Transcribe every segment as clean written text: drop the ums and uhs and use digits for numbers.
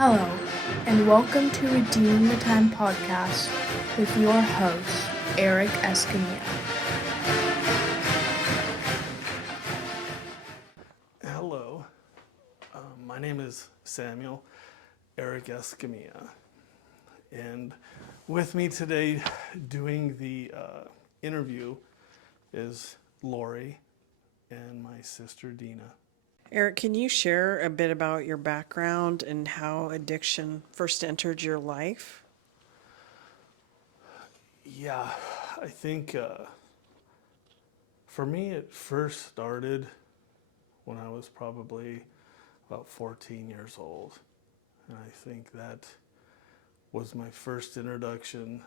Hello, and welcome to Redeem the Time podcast with your host, Eric Escamilla. Hello, my name is Samuel Eric Escamilla, and with me today doing the interview is Lori and my sister Dina. Eric, can you share a bit about your background and how addiction first entered your life? Yeah, I think for me it first started when I was probably about 14 years old. And I think that was my first introduction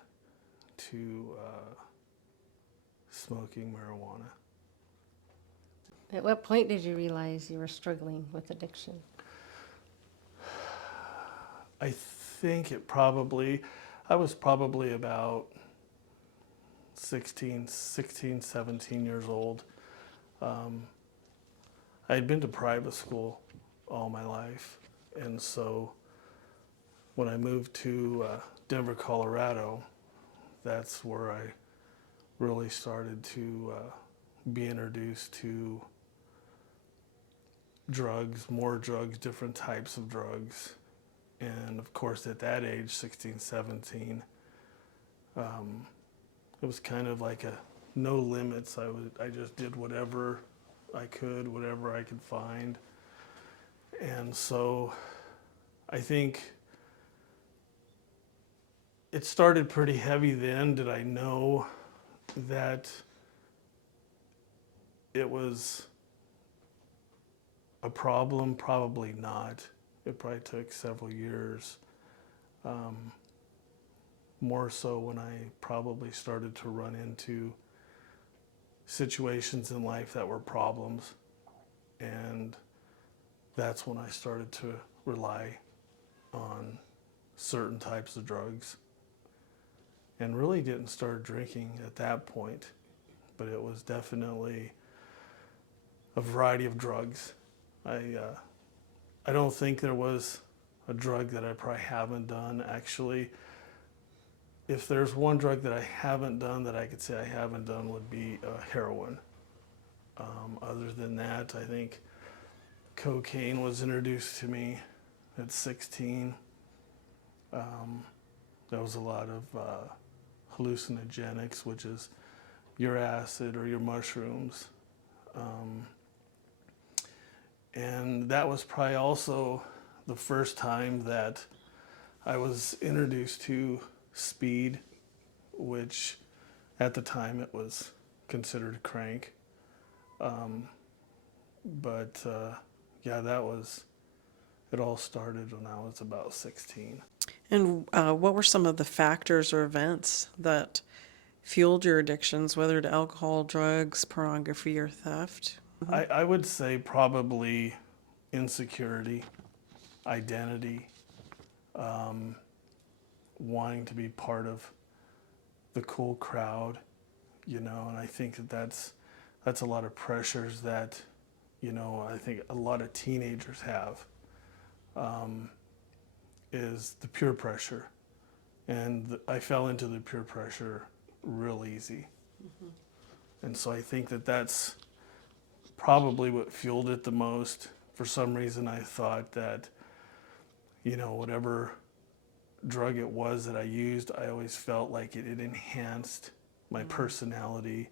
to smoking marijuana. At what point did you realize you were struggling with addiction? I think I was probably about 16, 17 years old. I had been to private school all my life, and so when I moved to Denver, Colorado, that's where I really started to be introduced to drugs, more drugs, different types of drugs. And of course, at that age, 16, 17, it was kind of like a no limits. I just did whatever I could, whatever I could find. And so I think it started pretty heavy then. Did I know that it was a problem? Probably not. It probably took several years. More so when I probably started to run into situations in life that were problems. And that's when I started to rely on certain types of drugs. And really didn't start drinking at that point, but it was definitely a variety of drugs. I don't think there was a drug that I probably haven't done. Actually, if there's one drug that I haven't done that I could say I haven't done would be heroin. Other than that, I think cocaine was introduced to me at 16. There was a lot of hallucinogenics, which is your acid or your mushrooms. And that was probably also the first time that I was introduced to speed, which at the time it was considered crank. It all started when I was about 16. And what were some of the factors or events that fueled your addictions, whether to alcohol, drugs, pornography, or theft? I would say probably insecurity, identity, wanting to be part of the cool crowd, and I think that's a lot of pressures that, I think a lot of teenagers have, is the peer pressure. And I fell into the peer pressure real easy. Mm-hmm. And so I think that's probably what fueled it the most. For some reason, I thought that, whatever drug it was that I used, I always felt like it enhanced my personality.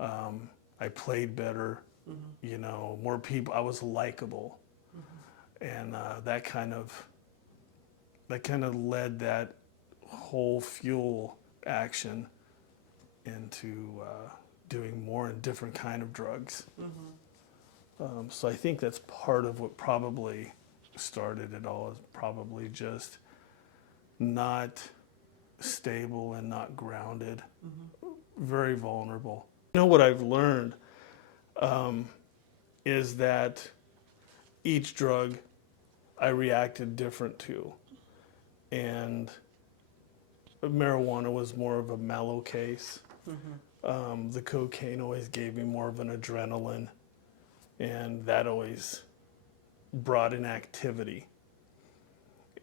Mm-hmm. I played better, more people, I was likable. Mm-hmm. And that kind of led that whole fuel action into doing more and different kind of drugs. Mm-hmm. So I think that's part of what probably started it all, is probably just not stable and not grounded, mm-hmm. very vulnerable. What I've learned is that each drug I reacted different to. And marijuana was more of a mellow case. Mm-hmm. The cocaine always gave me more of an adrenaline, and that always brought in activity.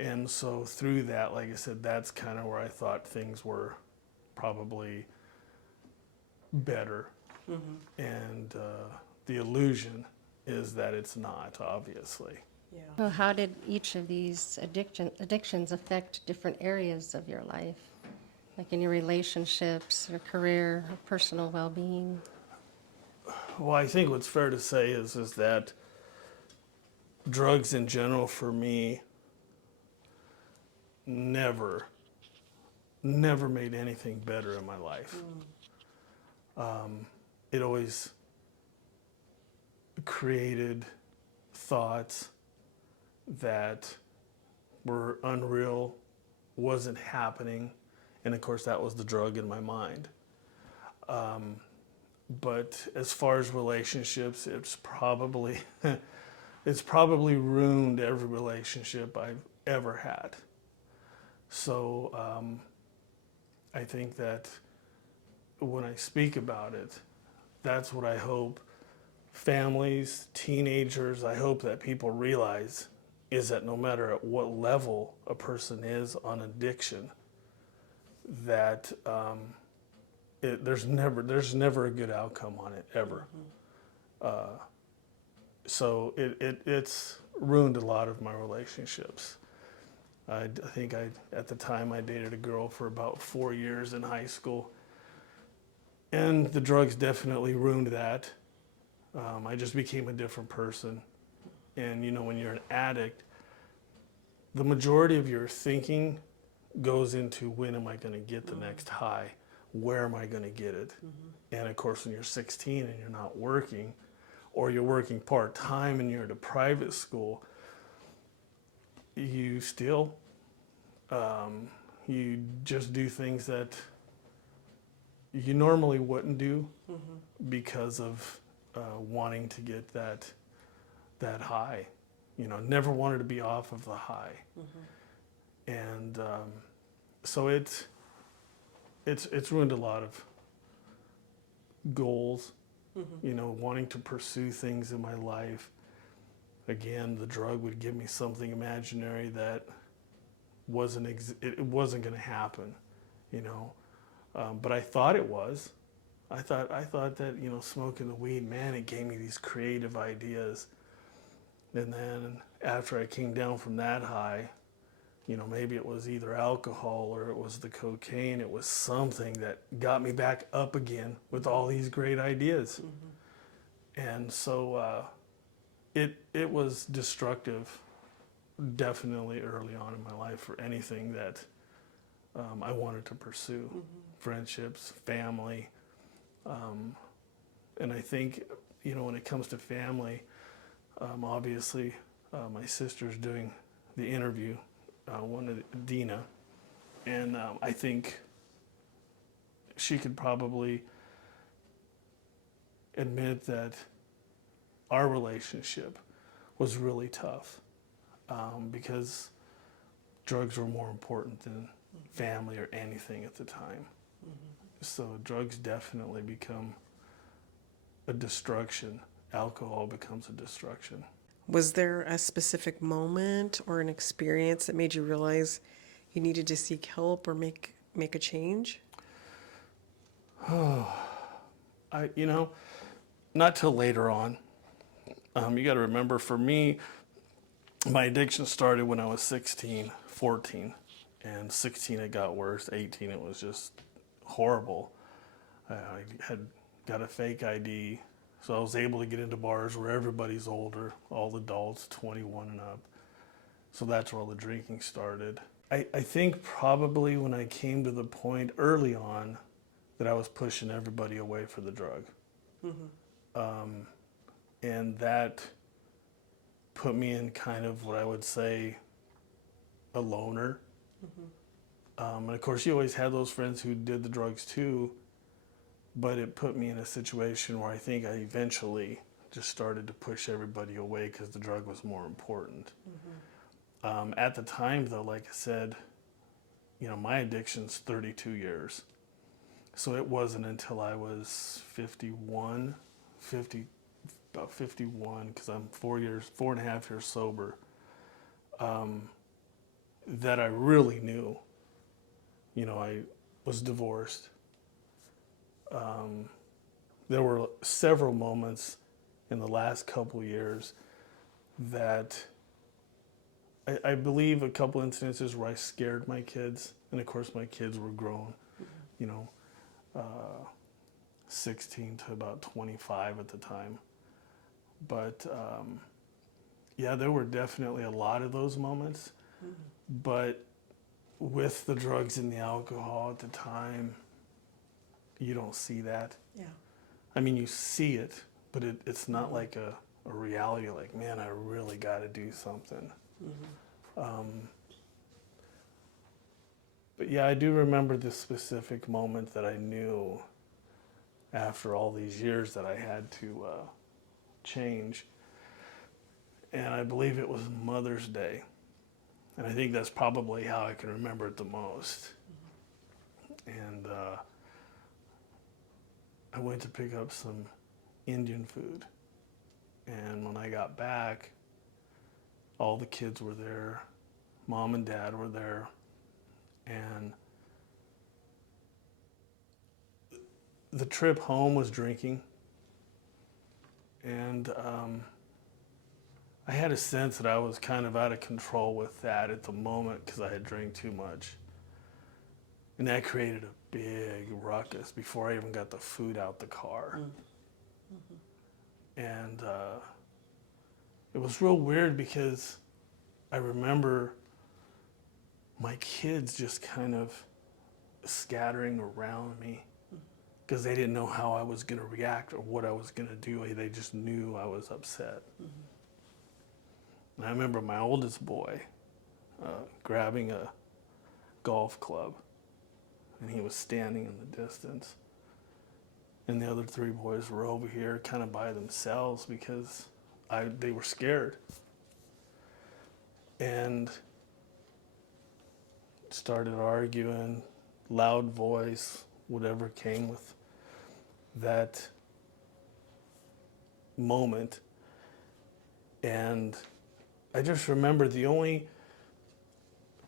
And so through that, like I said, that's kind of where I thought things were probably better. And the illusion is that it's not, obviously. Yeah. Well, how did each of these addictions affect different areas of your life? Like in your relationships, your career, or personal well-being? Well, I think what's fair to say is that drugs in general for me never made anything better in my life. It always created thoughts that were unreal, wasn't happening, and of course that was the drug in my mind. But as far as relationships, it's probably ruined every relationship I've ever had. So I think that when I speak about it, that's what I hope families, teenagers, I hope that people realize is that no matter at what level a person is on addiction, that there's never a good outcome on it, ever. So it's ruined a lot of my relationships. I think at the time I dated a girl for about 4 years in high school, and the drugs definitely ruined that. I just became a different person. And you know, when you're an addict, the majority of your thinking goes into when am I going to get the next high? Where am I going to get it? And of course, when you're 16 and you're not working, or you're working part-time and you're at a private school, you still, you just do things that you normally wouldn't do because of wanting to get that high. You know, never wanted to be off of the high. And so it's ruined a lot of goals, you know, wanting to pursue things in my life. Again, the drug would give me something imaginary that it wasn't going to happen, you know. But I thought it was. I thought that, you know, smoking the weed, man, it gave me these creative ideas. And then after I came down from that high, you know, maybe it was either alcohol or it was the cocaine. It was something that got me back up again with all these great ideas. And so it was destructive, definitely early on in my life for anything that I wanted to pursue. Friendships, family. And I think, you know, when it comes to family, obviously my sister's doing the interview, Dina, and I think she could probably admit that our relationship was really tough because drugs were more important than family or anything at the time. So drugs definitely become a destruction. Alcohol becomes a destruction. Was there a specific moment or an experience that made you realize you needed to seek help or make a change? You know, not till later on. You got to remember, for me, my addiction started when I was 16, 14. And 16, it got worse. 18, it was just horrible. I had got a fake ID, so I was able to get into bars where everybody's older, all adults, 21 and up. So that's where all the drinking started. I think probably when I came to the point early on that I was pushing everybody away for the drug. And that put me in kind of what I would say a loner. And of course, you always had those friends who did the drugs too, but it put me in a situation where I think I eventually just started to push everybody away because the drug was more important. At the time, though, like I said, you know, my addiction's 32 years. So it wasn't until I was 51, about 51, because I'm 4.5 years sober, that I really knew. You know, I was divorced. There were several moments in the last couple years that I believe a couple incidences where I scared my kids, and of course my kids were grown, you know, 16 to about 25 at the time. But yeah, there were definitely a lot of those moments. But with the drugs and the alcohol at the time, you don't see that. Yeah. I mean, you see it, but it's not like a reality, like, man, I really got to do something. But yeah, I do remember this specific moment that I knew after all these years that I had to change. And I believe it was Mother's Day. And I think that's probably how I can remember it the most. And I went to pick up some Indian food. And when I got back, all the kids were there. Mom and Dad were there. And the trip home was drinking. And I had a sense that I was kind of out of control with that at the moment because I had drank too much. And that created a big ruckus before I even got the food out the car. And it was real weird because I remember my kids just kind of scattering around me because they didn't know how I was going to react or what I was going to do. They just knew I was upset. And I remember my oldest boy grabbing a golf club, and he was standing in the distance. And the other three boys were over here kind of by themselves because they were scared. And started arguing, loud voice, whatever came with that moment. And I just remember the only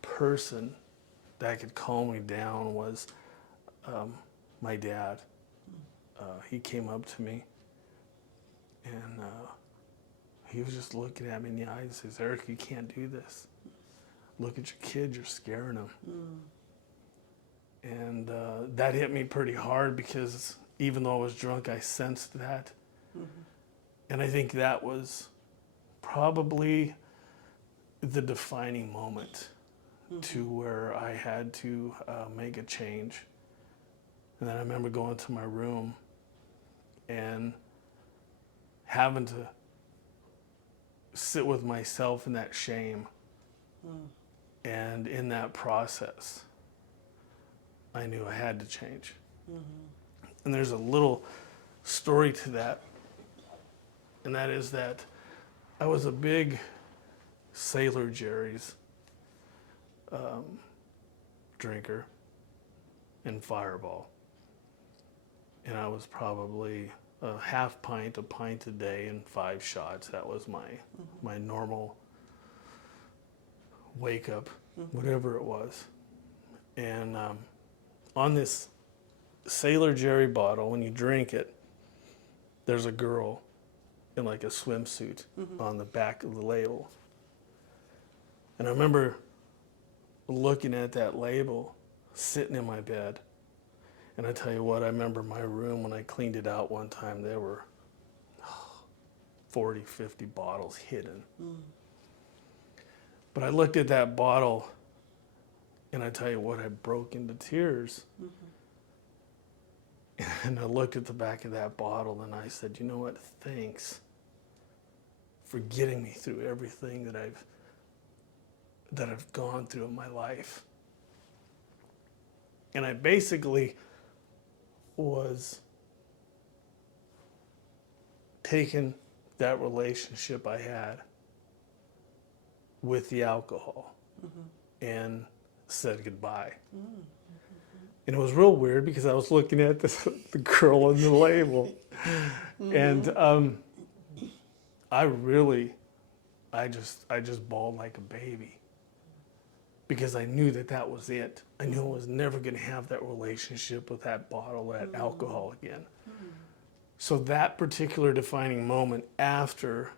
person that could calm me down was my dad. He came up to me and he was just looking at me in the eyes and says, "Eric, you can't do this. Look at your kid, you're scaring them." And that hit me pretty hard because even though I was drunk, I sensed that. And I think that was probably the defining moment to where I had to make a change. And then I remember going to my room and having to sit with myself in that shame. And in that process, I knew I had to change. And there's a little story to that, and that is that I was a big Sailor Jerry's drinker and Fireball. And I was probably a half pint, a pint a day, and 5 shots. That was my normal wake up, whatever it was. And on this Sailor Jerry bottle, when you drink it, there's a girl in like a swimsuit on the back of the label. And I remember looking at that label, sitting in my bed. And I tell you what, I remember my room when I cleaned it out one time, there were 40, 50 bottles hidden. But I looked at that bottle, and I tell you what, I broke into tears. And I looked at the back of that bottle, and I said, you know what, thanks for getting me through everything that I've gone through in my life. And I basically was taking that relationship I had with the alcohol and said goodbye. And it was real weird because I was looking at the girl on the label. And I just bawled like a baby. because I knew that that was it. I knew I was never going to have that relationship with that bottle, that alcohol again. So that particular defining moment after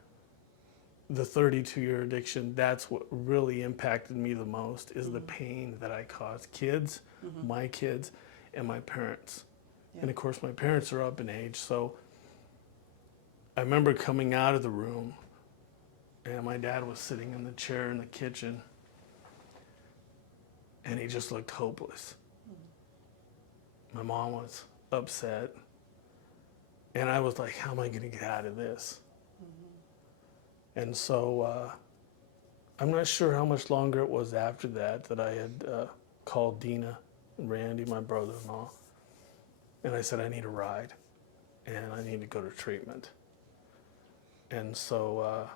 the 32-year addiction, that's what really impacted me the most, is the pain that I caused kids, my kids, and my parents. Yeah. And of course, my parents are up in age, so I remember coming out of the room, and my dad was sitting in the chair in the kitchen, and he just looked hopeless. My mom was upset, and I was like, how am I going to get out of this? And so I'm not sure how much longer it was after that I had called Dina and Randy, my brother-in-law, and I said, I need a ride, and I need to go to treatment. And so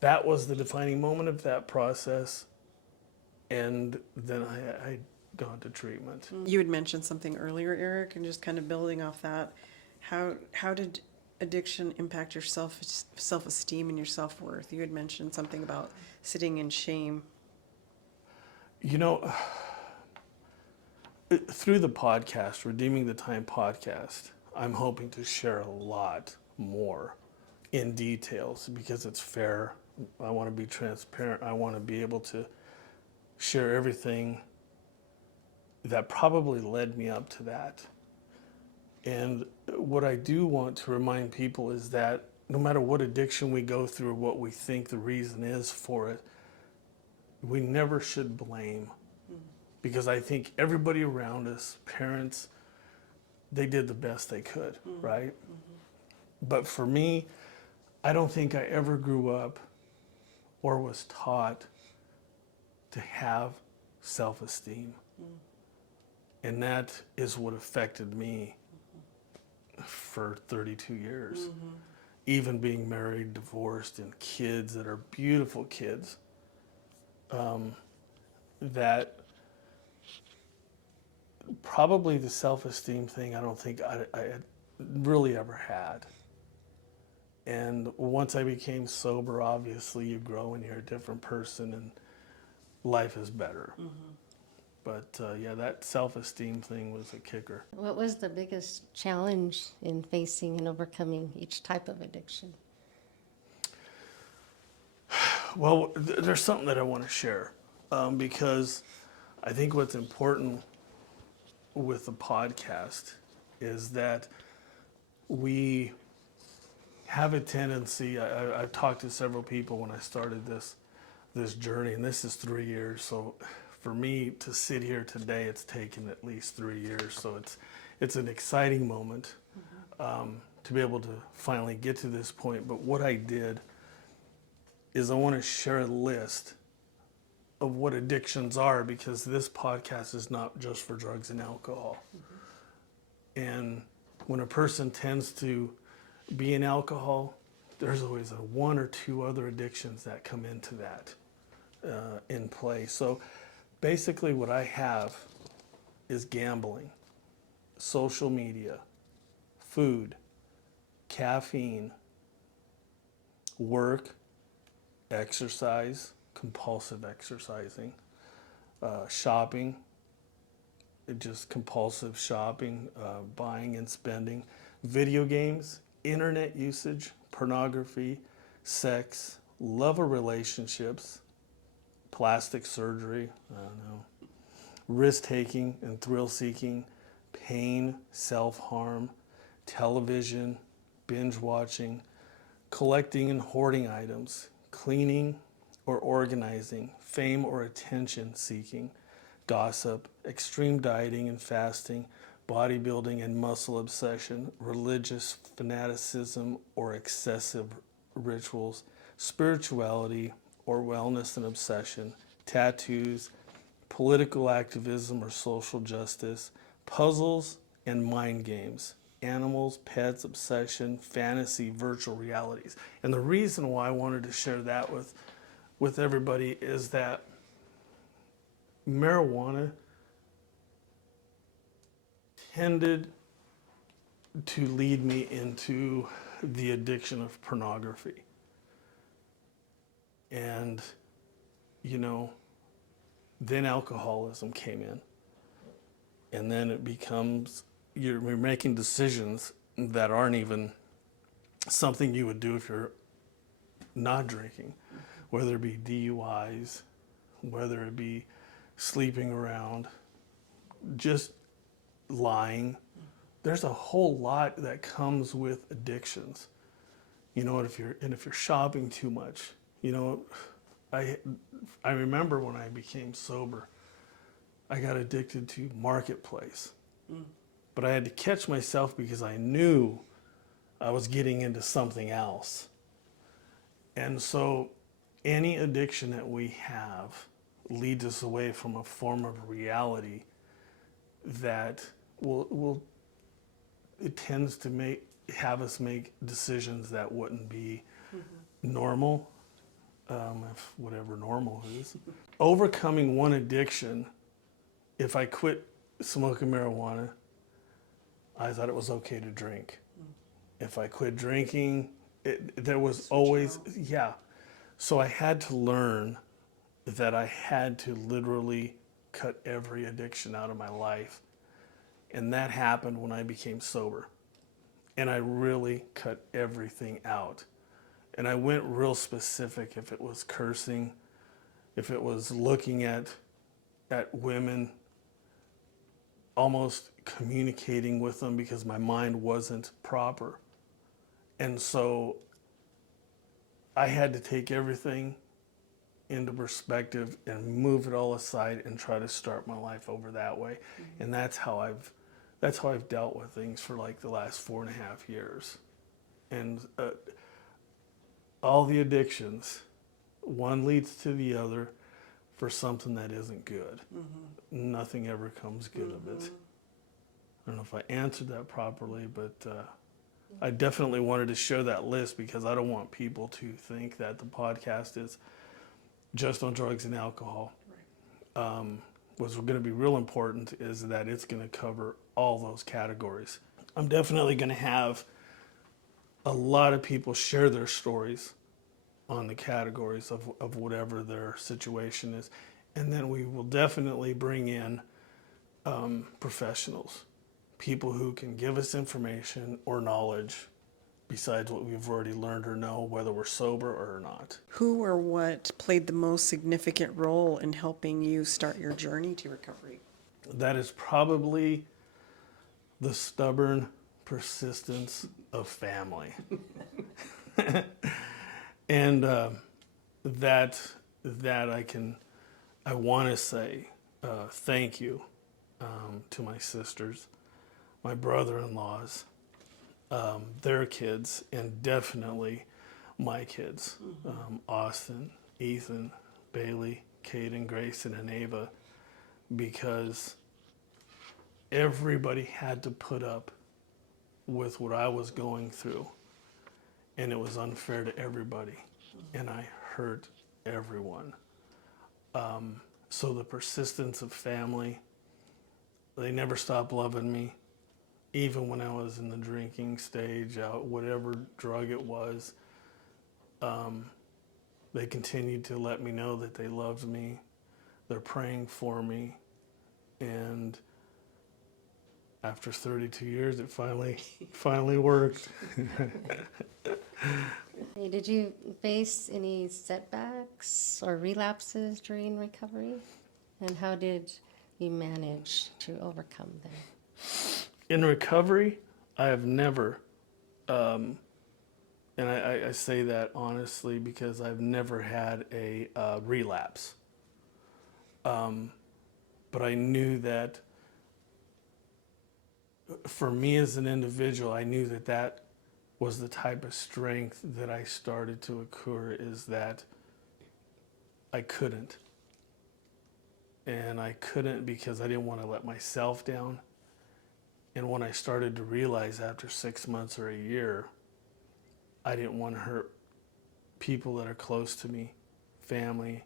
that was the defining moment of that process, and then I'd gone to treatment. You had mentioned something earlier, Eric, and just kind of building off that. How did addiction impact your self-esteem and your self-worth? You had mentioned something about sitting in shame. You know, through the podcast, Redeeming the Time podcast, I'm hoping to share a lot more in details because it's fair. I want to be transparent. I want to be able to share everything that probably led me up to that. And what I do want to remind people is that no matter what addiction we go through or what we think the reason is for it, we never should blame. Because I think everybody around us, parents, they did the best they could, right? But for me, I don't think I ever grew up or was taught to have self-esteem. And that is what affected me for 32 years. Even being married, divorced, and kids that are beautiful kids, that probably the self-esteem thing I don't think I had really ever had. And once I became sober, obviously you grow and you're a different person and life is better. But yeah, that self-esteem thing was a kicker. What was the biggest challenge in facing and overcoming each type of addiction? Well, there's something that I want to share because I think what's important with the podcast is that we have a tendency, I've talked to several people when I started this journey, and this is 3 years, so for me to sit here today, it's taken at least 3 years, so it's an exciting moment to be able to finally get to this point. But what I did is I want to share a list of what addictions are, because this podcast is not just for drugs and alcohol. And when a person tends to be in alcohol, there's always one or two other addictions that come into that in play. So basically what I have is gambling, social media, food, caffeine, work, exercise, compulsive exercising, shopping, just compulsive shopping, buying and spending, video games, internet usage, pornography, sex, love of relationships, plastic surgery, I don't know, risk-taking and thrill-seeking, pain, self-harm, television, binge-watching, collecting and hoarding items, cleaning or organizing, fame or attention-seeking, gossip, extreme dieting and fasting, bodybuilding and muscle obsession, religious fanaticism or excessive rituals, spirituality or wellness and obsession, tattoos, political activism or social justice, puzzles and mind games, animals, pets, obsession, fantasy, virtual realities. And the reason why I wanted to share that with everybody is that marijuana tended to lead me into the addiction of pornography. And, you know, Then alcoholism came in. And then it becomes, you're making decisions that aren't even something you would do if you're not drinking, whether it be DUIs, whether it be sleeping around, just lying. There's a whole lot that comes with addictions. You know, if you're shopping too much, you know, I remember when I became sober, I got addicted to Marketplace. But I had to catch myself because I knew I was getting into something else. And so any addiction that we have leads us away from a form of reality that it tends to have us make decisions that wouldn't be normal, if whatever normal is. Overcoming one addiction, if I quit smoking marijuana, I thought it was okay to drink. If I quit drinking, there was always, yeah. So I had to learn that I had to literally cut every addiction out of my life. And that happened when I became sober. And I really cut everything out. And I went real specific. If it was cursing, if it was looking at women, almost communicating with them because my mind wasn't proper. And so I had to take everything into perspective and move it all aside and try to start my life over that way. And that's how I've dealt with things for like the last 4.5 years. And all the addictions, one leads to the other for something that isn't good. Nothing ever comes good of it. I don't know if I answered that properly, but I definitely wanted to share that list because I don't want people to think that the podcast is just on drugs and alcohol. What's going to be real important is that it's going to cover all those categories. I'm definitely going to have a lot of people share their stories on the categories of whatever their situation is. And then we will definitely bring in professionals, people who can give us information or knowledge besides what we've already learned or know, whether we're sober or not. Who or what played the most significant role in helping you start your journey to recovery? That is probably the stubborn persistence of family. And I want to say thank you to my sisters, my brother-in-laws, their kids, and definitely my kids, Austin, Ethan, Bailey, Caden, Grayson, and Ava, because everybody had to put up with what I was going through, and it was unfair to everybody, and I hurt everyone. So the persistence of family, they never stopped loving me, even when I was in the drinking stage, whatever drug it was. They continued to let me know that they loved me. They're praying for me. And after 32 years, it finally worked. Hey, did you face any setbacks or relapses during recovery? And how did you manage to overcome them? In recovery, I have never, and I say that honestly because I've never had a relapse. But I knew that for me as an individual, I knew that that was the type of strength that I started to occur, is that I couldn't. And I couldn't because I didn't want to let myself down. And when I started to realize after 6 months or a year, I didn't want to hurt people that are close to me, family,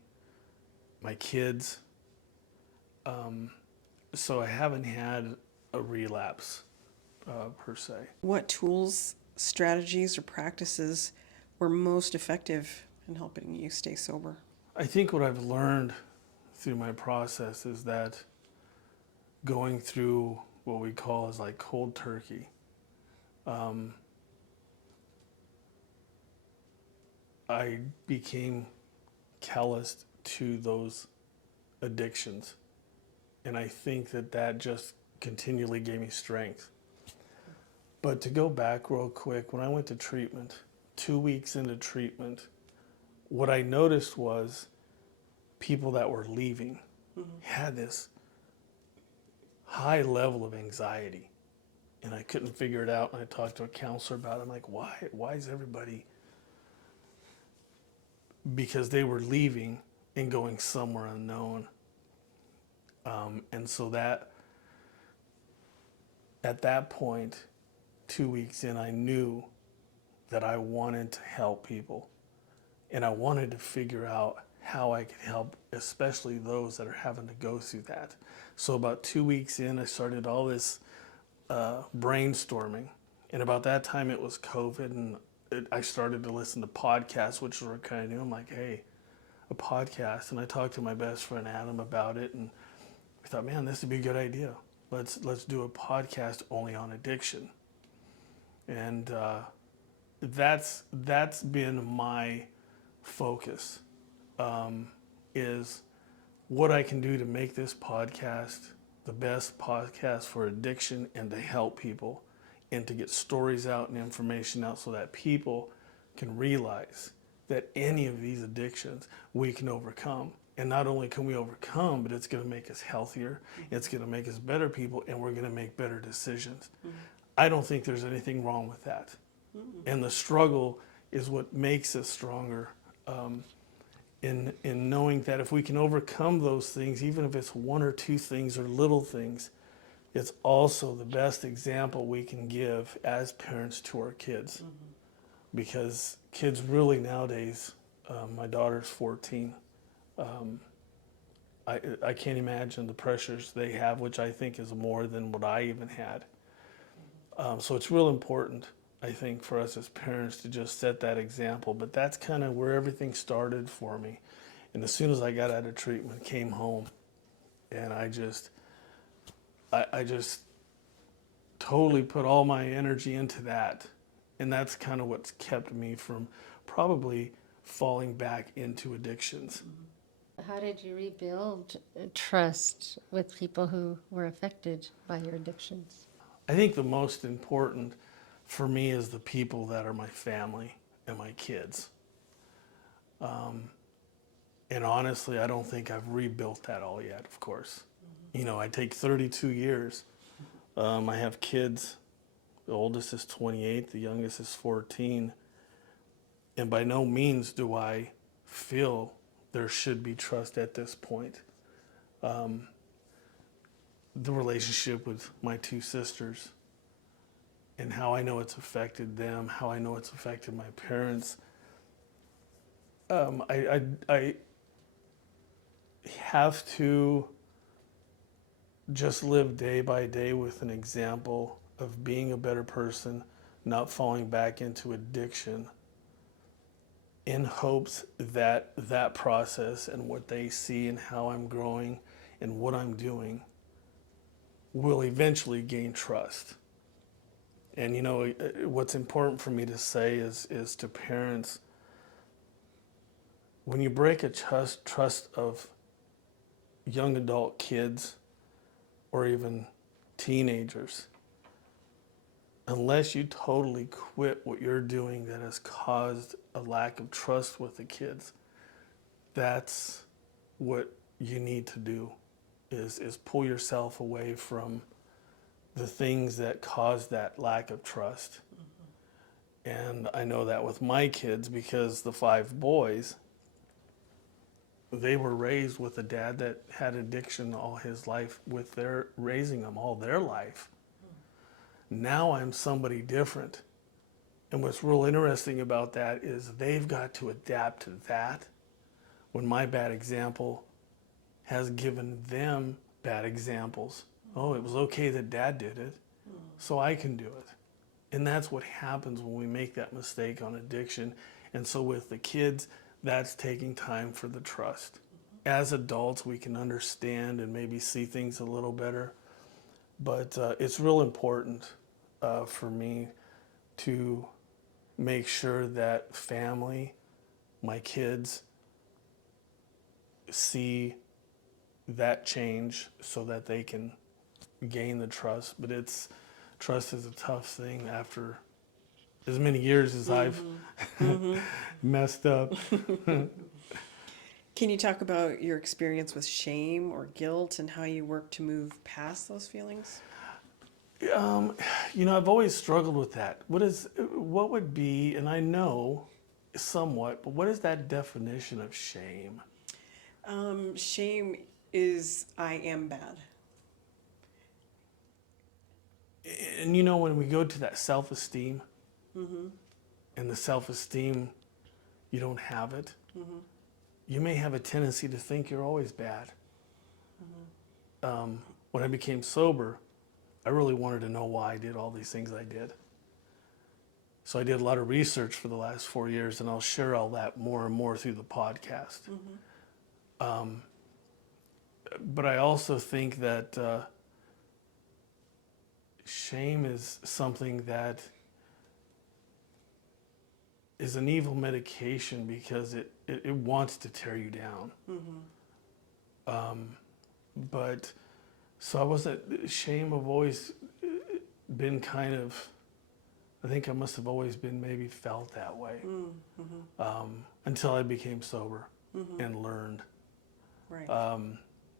my kids. So I haven't had a relapse per se. What tools, strategies, or practices were most effective in helping you stay sober? I think what I've learned through my process is that going through what we call is like cold turkey. I became calloused to those addictions. And I think that that just continually gave me strength. But to go back real quick, when I went to treatment, 2 weeks into treatment, what I noticed was people that were leaving had this high level of anxiety. And I couldn't figure it out. And I talked to a counselor about it. I'm like, why is everybody? Because they were leaving and going somewhere unknown. And so that, at that point, 2 weeks in, I knew that I wanted to help people. And I wanted to figure out how I could help, especially those that are having to go through that. So about 2 weeks in, I started all this brainstorming. And about that time, it was COVID, and I started to listen to podcasts, which were kind of new. I'm like, hey, a podcast. And I talked to my best friend Adam about it, and I thought, man, this would be a good idea. Let's do a podcast only on addiction. And that's been my focus, is what I can do to make this podcast the best podcast for addiction and to help people and to get stories out and information out so that people can realize that any of these addictions we can overcome. And not only can we overcome, but it's going to make us healthier, it's going to make us better people, and we're going to make better decisions. I don't think there's anything wrong with that. And the struggle is what makes us stronger, in knowing that if we can overcome those things, even if it's one or two things or little things, it's also the best example we can give as parents to our kids. Because kids really nowadays, my daughter's 14, I can't imagine the pressures they have, which I think is more than what I even had. So it's real important, I think, for us as parents to just set that example. But that's kind of where everything started for me. And as soon as I got out of treatment, came home, and I just totally put all my energy into that. And that's kind of what's kept me from probably falling back into addictions. How did you rebuild trust with people who were affected by your addictions? I think the most important for me is the people that are my family and my kids. And honestly, I don't think I've rebuilt that all yet, of course. You know, I take 32 years. I have kids. The oldest is 28, the youngest is 14. And by no means do I feel there should be trust at this point. The relationship with my two sisters and how I know it's affected them, how I know it's affected my parents. I have to just live day by day with an example of being a better person, not falling back into addiction, in hopes that that process and what they see and how I'm growing and what I'm doing will eventually gain trust. And you know, what's important for me to say is to parents, when you break a trust of young adult kids or even teenagers, unless you totally quit what you're doing that has caused a lack of trust with the kids, that's what you need to do, is pull yourself away from the things that cause that lack of trust. And I know that with my kids, because the 5 boys, they were raised with a dad that had addiction all his life, with their raising them all their life. Now I'm somebody different. And what's real interesting about that is they've got to adapt to that when my bad example has given them bad examples. Oh, it was okay that dad did it, so I can do it. And that's what happens when we make that mistake on addiction. And so with the kids, that's taking time for the trust. as adults, we can understand and maybe see things a little better. But it's real important for me to make sure that family, my kids, see that change so that they can gain the trust. But trust is a tough thing after as many years as I've messed up. Can you talk about your experience with shame or guilt and how you work to move past those feelings? I've always struggled with that. What would be, and I know somewhat, but what is that definition of shame? Shame is I am bad. And when we go to that self-esteem, and the self-esteem, you don't have it, you may have a tendency to think you're always bad. When I became sober, I really wanted to know why I did all these things I did. So I did a lot of research for the last 4 years, and I'll share all that more and more through the podcast. But I also think that shame is something that is an evil medication because it wants to tear you down. But so I wasn't, shame have always been kind of, I think I must have always been maybe felt that way until I became sober and learned. Right.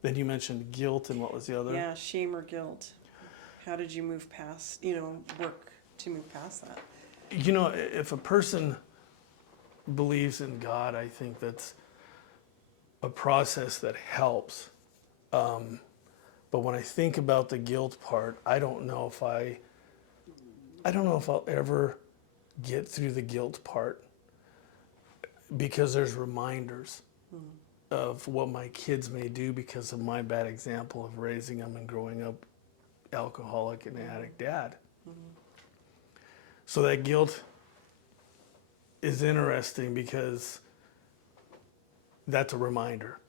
Then you mentioned guilt, and what was the other? Yeah, shame or guilt. How did you move past, work to move past that? If a person believes in God, I think that's a process that helps. But when I think about the guilt part, I don't know if I'll ever get through the guilt part, because there's reminders of what my kids may do because of my bad example of raising them and growing up alcoholic and addict dad. So that guilt is interesting because that's a reminder.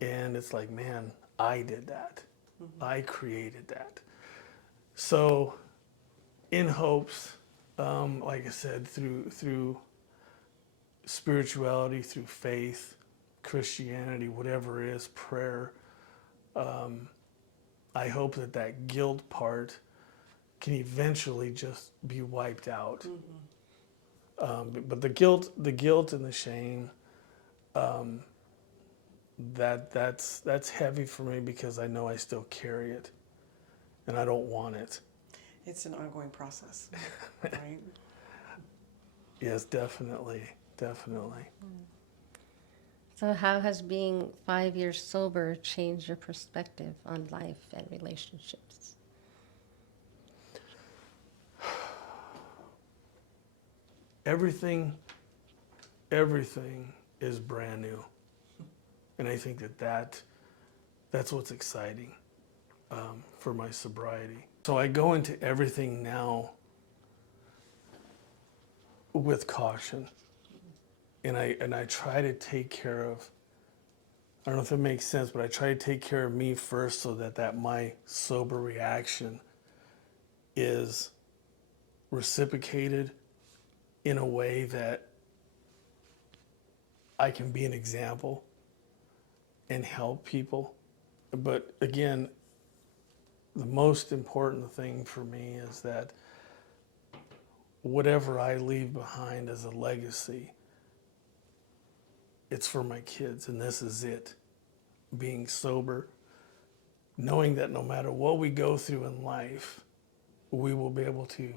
And it's like, man, I did that. I created that. So in hopes, like I said, through spirituality, through faith, Christianity, whatever it is, prayer, I hope that guilt part can eventually just be wiped out. But the guilt and the shame, that's heavy for me because I know I still carry it, and I don't want it. It's an ongoing process, right? Yes, definitely. So how has being 5 years sober changed your perspective on life and relationships? Everything is brand new. And I think that's what's exciting for my sobriety. So I go into everything now with caution. And I try to take care of, I don't know if it makes sense, but I try to take care of me first so that my sober reaction is reciprocated in a way that I can be an example and help people. But again, the most important thing for me is that whatever I leave behind as a legacy, it's for my kids, and this is it. Being sober, knowing that no matter what we go through in life, we will be able to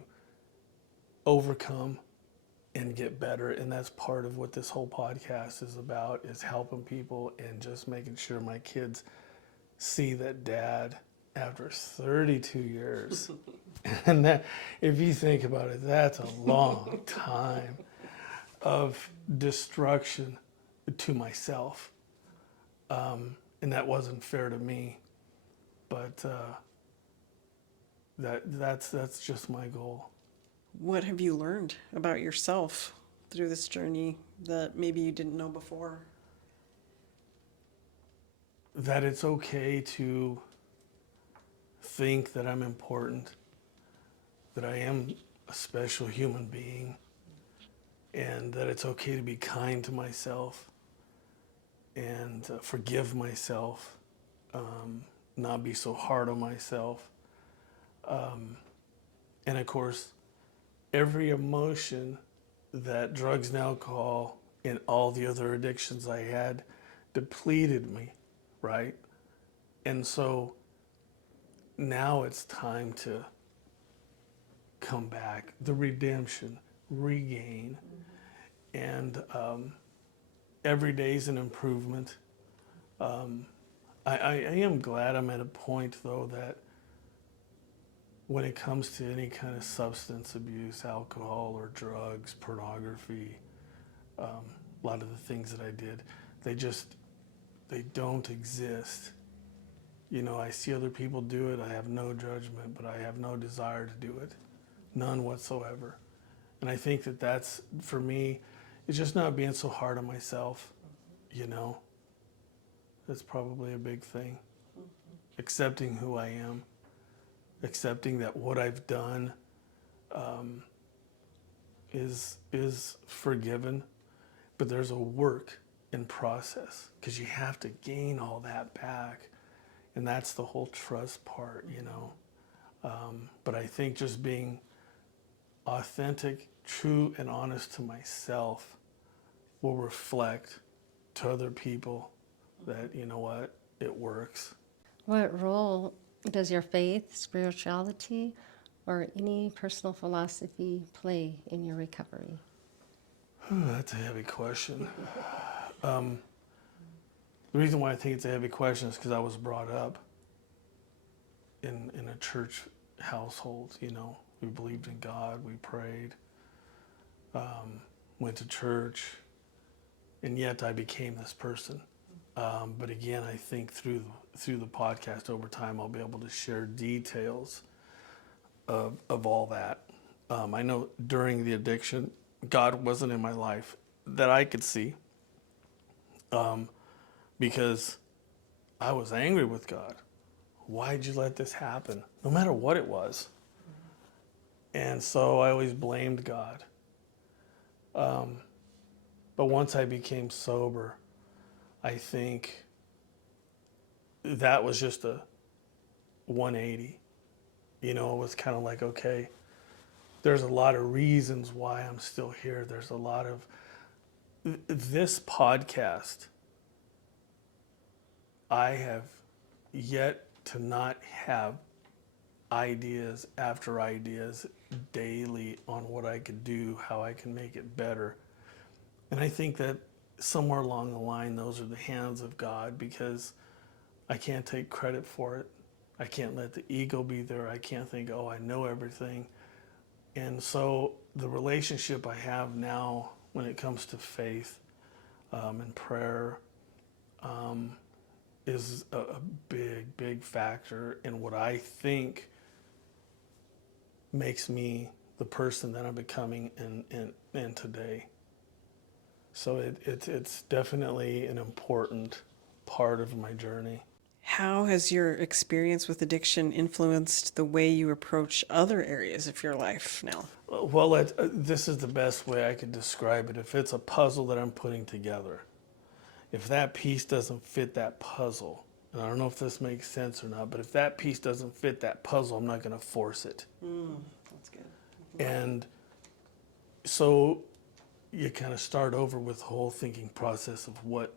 overcome and get better. And that's part of what this whole podcast is about, is helping people and just making sure my kids see that dad, after 32 years, and that, if you think about it, that's a long time of destruction to myself. And that wasn't fair to me, but that's just my goal. What have you learned about yourself through this journey that maybe you didn't know before? that it's okay to think that I'm important, that I am a special human being, and that it's okay to be kind to myself and forgive myself, not be so hard on myself. And of course, every emotion that drugs and alcohol and all the other addictions I had depleted me, right? And so now it's time to come back, the redemption, regain. And every day is an improvement. I am glad I'm at a point, though, that when it comes to any kind of substance abuse, alcohol or drugs, pornography, a lot of the things that I did, they don't exist. You know, I see other people do it. I have no judgment, but I have no desire to do it. None whatsoever. And I think that that's, for me, it's just not being so hard on myself, you know. That's probably a big thing. Accepting who I am. Accepting that what I've done is forgiven. But there's a work in process because you have to gain all that back. And that's the whole trust part, you know. But I think just being authentic, true, and honest to myself will reflect to other people that, you know what, it works. What role does your faith, spirituality, or any personal philosophy play in your recovery? That's a heavy question. The reason why I think it's a heavy question is because I was brought up in a church household, you know. We believed in God, we prayed, went to church, and yet I became this person. But again, I think through the podcast over time, I'll be able to share details of all that. I know during the addiction, God wasn't in my life that I could see, because I was angry with God. Why'd you let this happen? No matter what it was. And so I always blamed God. But once I became sober, I think that was just a 180. You know, it was kind of like, okay, there's a lot of reasons why I'm still here. There's a lot of this podcast. I have yet to not have ideas after ideas daily on what I could do, how I can make it better. And I think that somewhere along the line, those are the hands of God, because I can't take credit for it. I can't let the ego be there. I can't think, oh, I know everything. And so the relationship I have now when it comes to faith and prayer is a big, big factor in what I think makes me the person that I'm becoming in today. So it's definitely an important part of my journey. How has your experience with addiction influenced the way you approach other areas of your life now? Well, this is the best way I could describe it. If it's a puzzle that I'm putting together, if that piece doesn't fit that puzzle, and I don't know if this makes sense or not, but if that piece doesn't fit that puzzle, I'm not going to force it. That's good. And so you kind of start over with the whole thinking process of what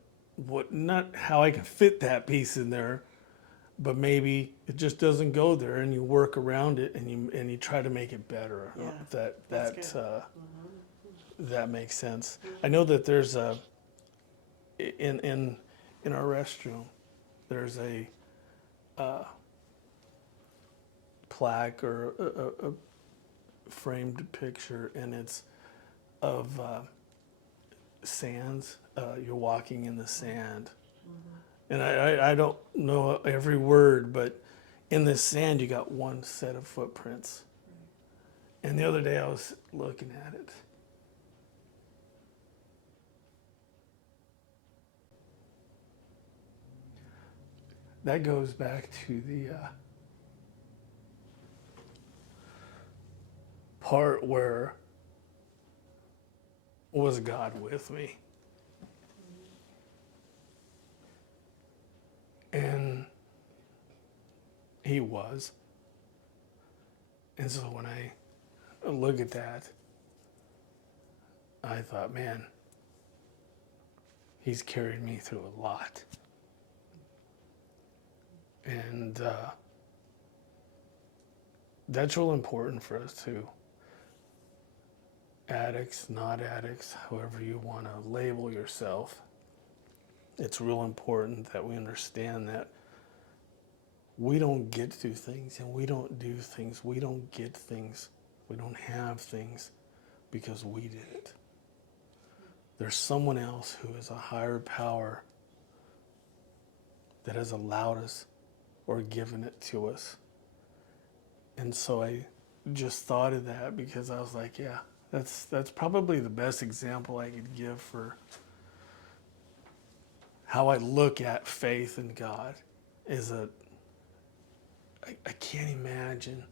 not how I can fit that piece in there, but maybe it just doesn't go there, and you work around it, and you try to make it better. Yeah, That makes sense. I know that there's in our restroom, there's a plaque or a framed picture, and it's of sands. You're walking in the sand. And I don't know every word, but in the sand you got one set of footprints. And the other day I was looking at it. that goes back to the part where, was God with me? And he was. And so when I look at that, I thought, man, he's carried me through a lot. And that's real important for us too. Addicts, not addicts, however you want to label yourself. It's real important that we understand that we don't get through things and we don't do things. We don't get things. We don't have things because we did it. There's someone else who is a higher power that has allowed us or given it to us. And so I just thought of that because I was like, yeah, that's probably the best example I could give for how I look at faith in God. Is that I can't imagine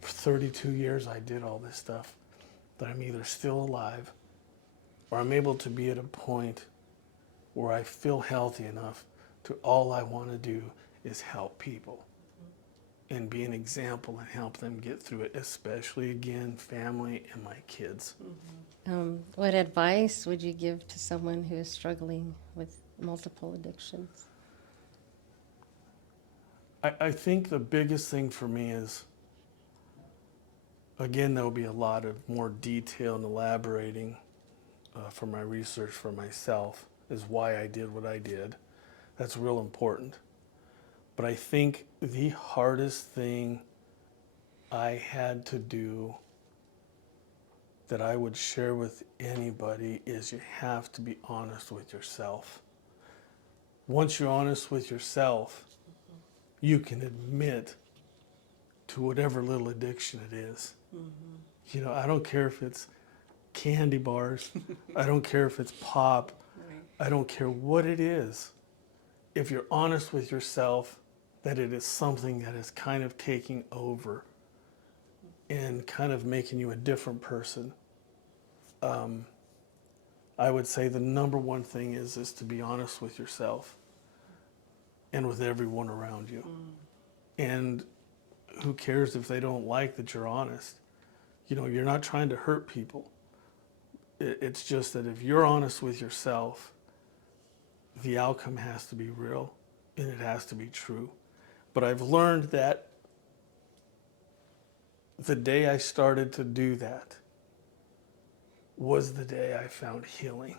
for 32 years I did all this stuff, that I'm either still alive or I'm able to be at a point where I feel healthy enough to all I want to do is help people and be an example and help them get through it, especially, again, family and my kids. What advice would you give to someone who is struggling with multiple addictions? I think the biggest thing for me is, again, there will be a lot of more detail and elaborating for my research for myself, is why I did what I did. That's real important. But I think the hardest thing I had to do that I would share with anybody is you have to be honest with yourself. Once you're honest with yourself, you can admit to whatever little addiction it is. You know, I don't care if it's candy bars, I don't care if it's pop, I don't care what it is. If you're honest with yourself, that it is something that is kind of taking over and kind of making you a different person. I would say the number one thing is to be honest with yourself and with everyone around you. And who cares if they don't like that you're honest? You know, you're not trying to hurt people. It's just that if you're honest with yourself, the outcome has to be real and it has to be true. But I've learned that the day I started to do that was the day I found healing.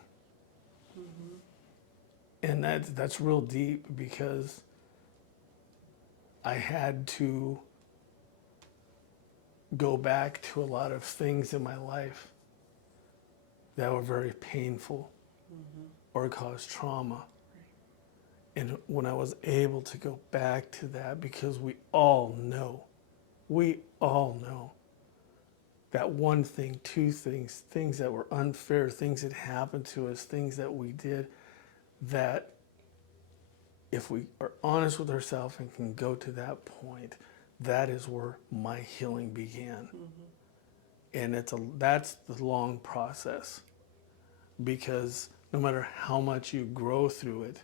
And that's real deep because I had to go back to a lot of things in my life that were very painful or caused trauma. And when I was able to go back to that, because we all know that one thing, two things, things that were unfair, things that happened to us, things that we did, that if we are honest with ourselves and can go to that point, that is where my healing began. And that's the long process, because no matter how much you grow through it,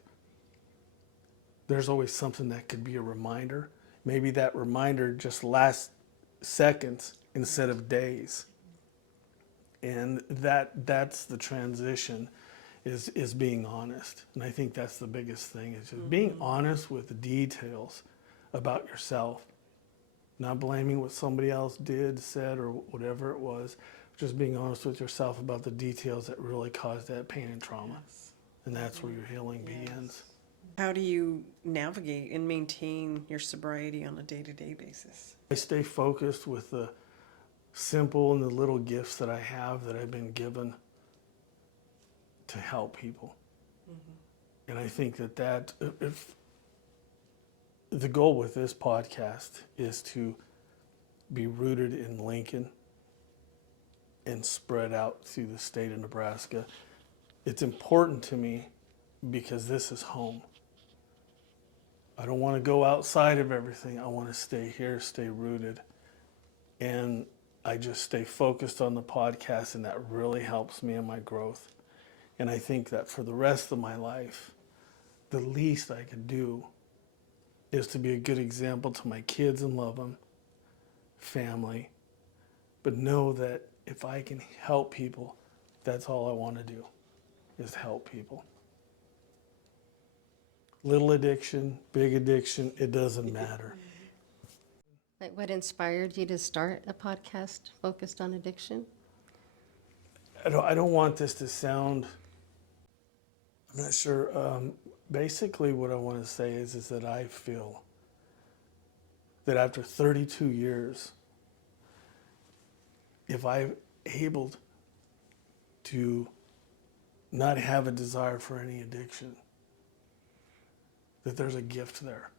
there's always something that could be a reminder. Maybe that reminder just lasts seconds instead of days. And that's the transition, is being honest. And I think that's the biggest thing, is just being honest with the details about yourself. Not blaming what somebody else did, said, or whatever it was. Just being honest with yourself about the details that really caused that pain and trauma. Yes. And that's where your healing begins. How do you navigate and maintain your sobriety on a day-to-day basis? I stay focused with the simple and the little gifts that I have that I've been given to help people. And I think that if the goal with this podcast is to be rooted in Lincoln and spread out through the state of Nebraska, it's important to me because this is home. I don't want to go outside of everything. I want to stay here, stay rooted. And I just stay focused on the podcast, and that really helps me in my growth. And I think that for the rest of my life, the least I could do is to be a good example to my kids and love them, family, but know that if I can help people, that's all I want to do, is help people. Little addiction, big addiction, it doesn't matter. Like, what inspired you to start a podcast focused on addiction? I don't want this to sound, I'm not sure. Basically, what I want to say is that I feel that after 32 years, if I'm able to not have a desire for any addiction, that there's a gift there.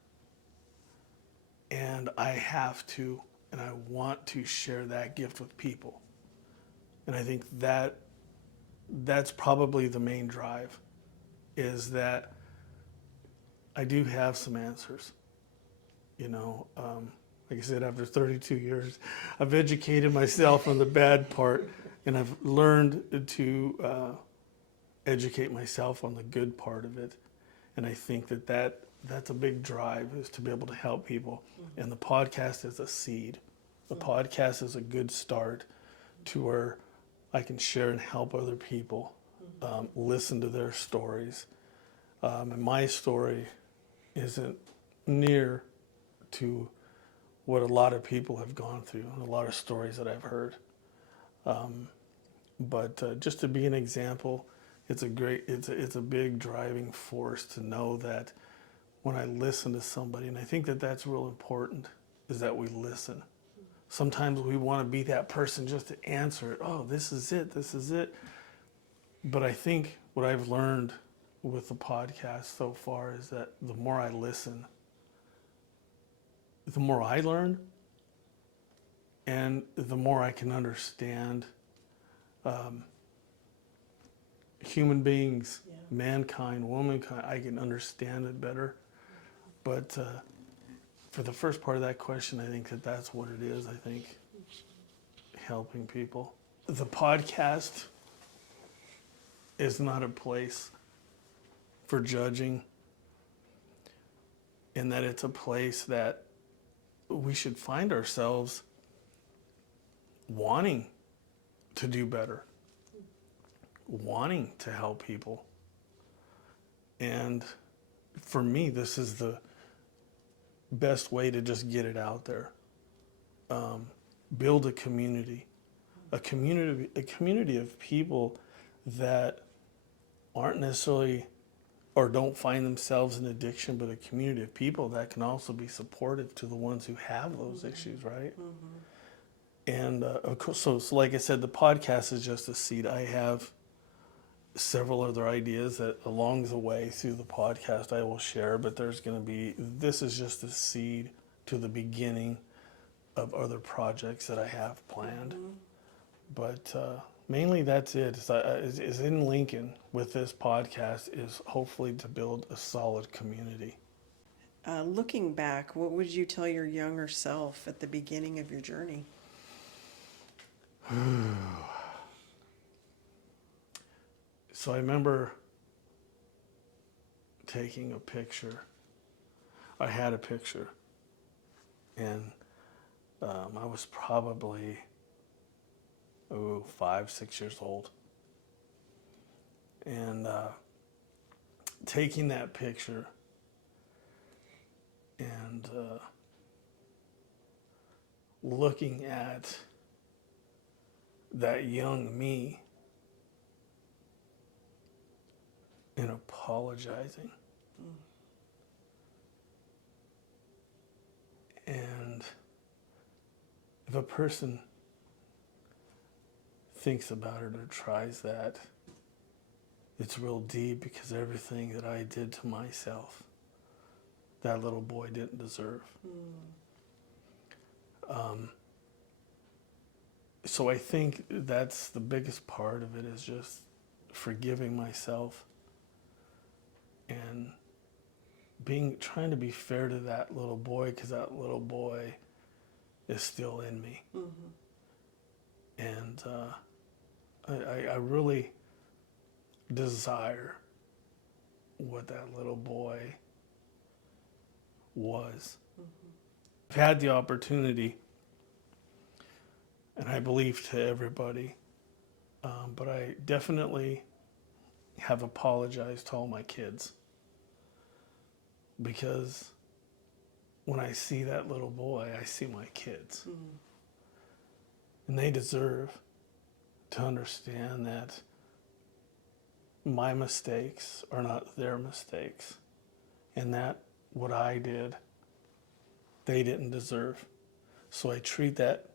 And I have to, and I want to share that gift with people. And I think that that's probably the main drive, is that I do have some answers. You know, like I said, after 32 years, I've educated myself on the bad part, and I've learned to educate myself on the good part of it. And I think that's a big drive, is to be able to help people. And the podcast is a seed. The podcast is a good start to where I can share and help other people, listen to their stories. And my story isn't near to what a lot of people have gone through, and a lot of stories that I've heard. But just to be an example, it's a big driving force to know that when I listen to somebody, and I think that that's real important, is that we listen. Sometimes we want to be that person just to answer it. Oh, this is it. But I think what I've learned with the podcast so far is that the more I listen, the more I learn, and the more I can understand human beings, mankind, womankind. I can understand it better. But for the first part of that question, I think that that's what it is. I think helping people. The podcast is not a place for judging, in that it's a place that we should find ourselves wanting to do better, wanting to help people. And for me, this is the best way to just get it out there. Build a community of people that aren't necessarily, or don't find themselves in addiction, but a community of people that can also be supportive to the ones who have those issues, right? And of course, so like I said, the podcast is just a seed. I have several other ideas that along the way through the podcast I will share, but this is just a seed to the beginning of other projects that I have planned. But mainly that's it. Is in Lincoln with this podcast is hopefully to build a solid community. Looking back, what would you tell your younger self at the beginning of your journey? So I remember taking a picture. I had a picture, and I was probably 5, 6 years old, and taking that picture and looking at that young me and apologizing. And if a person thinks about it or tries that, it's real deep, because everything that I did to myself, that little boy didn't deserve. So I think that's the biggest part of it, is just forgiving myself and trying to be fair to that little boy, because that little boy is still in me. And I really desire what that little boy was. I've had the opportunity, and I believe to everybody, but I definitely have apologized to all my kids, because when I see that little boy, I see my kids. And they deserve to understand that my mistakes are not their mistakes, and that what I did, they didn't deserve. So I treat that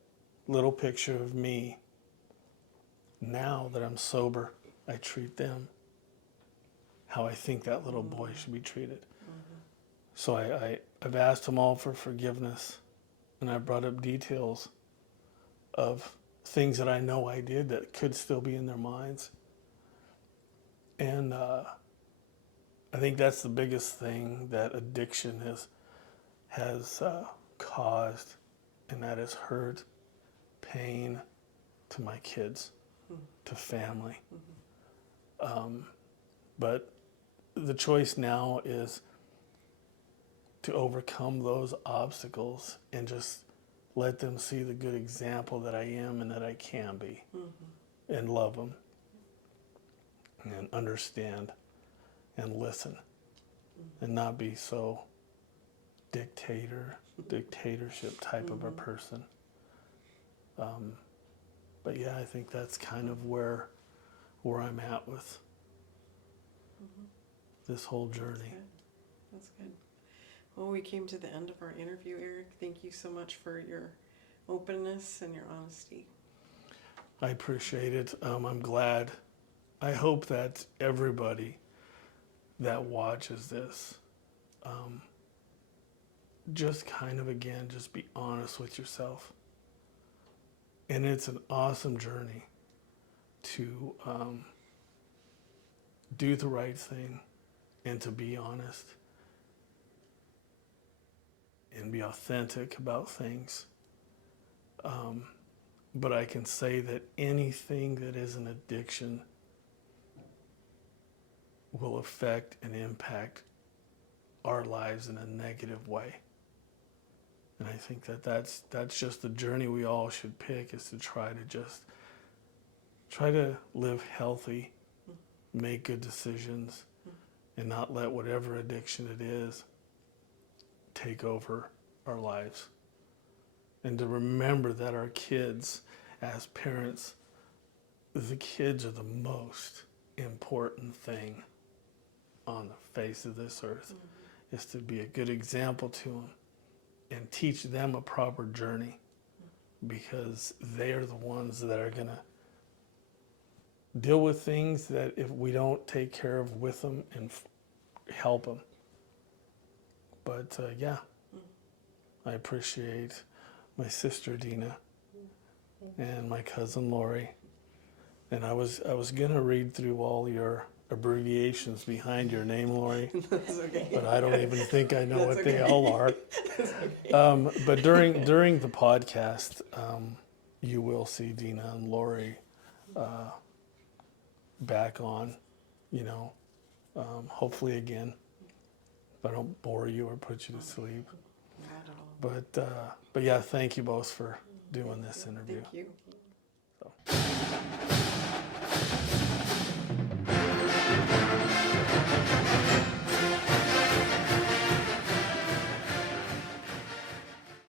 little picture of me, now that I'm sober, I treat them how I think that little boy should be treated. So I've asked them all for forgiveness, and I brought up details of things that I know I did that could still be in their minds. And I think that's the biggest thing that addiction has caused, and that is hurt, pain to my kids, to family. But the choice now is to overcome those obstacles and just let them see the good example that I am and that I can be, and love them and understand and listen, and not be so dictatorship type of a person. But yeah, I think that's kind of where I'm at with this whole journey. That's good. Well, we came to the end of our interview, Eric. Thank you so much for your openness and your honesty. I appreciate it. I'm glad. I hope that everybody that watches this, just kind of, again, just be honest with yourself. And it's an awesome journey to do the right thing and to be honest and be authentic about things. But I can say that anything that is an addiction will affect and impact our lives in a negative way. And I think that that's just the journey we all should pick, is to try to live healthy, make good decisions, and not let whatever addiction it is take over our lives. And to remember that our kids, as parents, the kids are the most important thing on the face of this earth, is to be a good example to them and teach them a proper journey, because they are the ones that are going to deal with things that if we don't take care of with them and help them. But yeah, I appreciate my sister Dina and my cousin Lori. And I was gonna read through all your abbreviations behind your name, Lori. That's okay. But I don't even think I know That's what they okay. all are. But during the podcast, you will see Dina and Lori back on, hopefully again, if I don't bore you or put you to sleep. Not at all. But yeah, thank you both for doing this interview. Thank you.